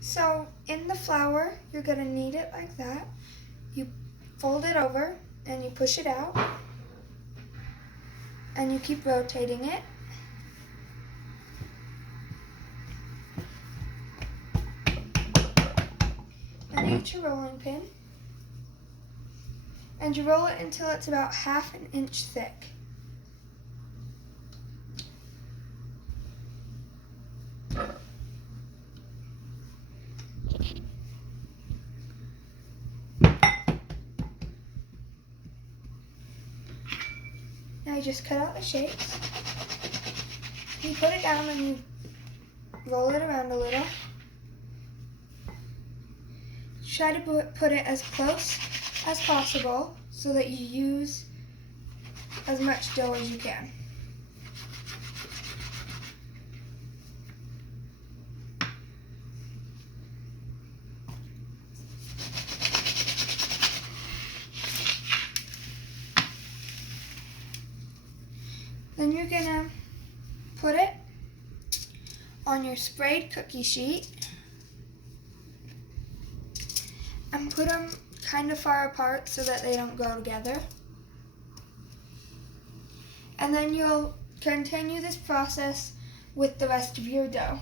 So in the flour, you're going to knead it like that. You fold it over and you push it out. And you keep rotating it. And you get your rolling pin. And you roll it until it's about 1/2 inch thick. Now you just cut out the shapes. You put it down and you roll it around a little. Try to put it as close as possible so that you use as much dough as you can. Then you're gonna put it on your sprayed cookie sheet and put them kind of far apart so that they don't go together. And then you'll continue this process with the rest of your dough.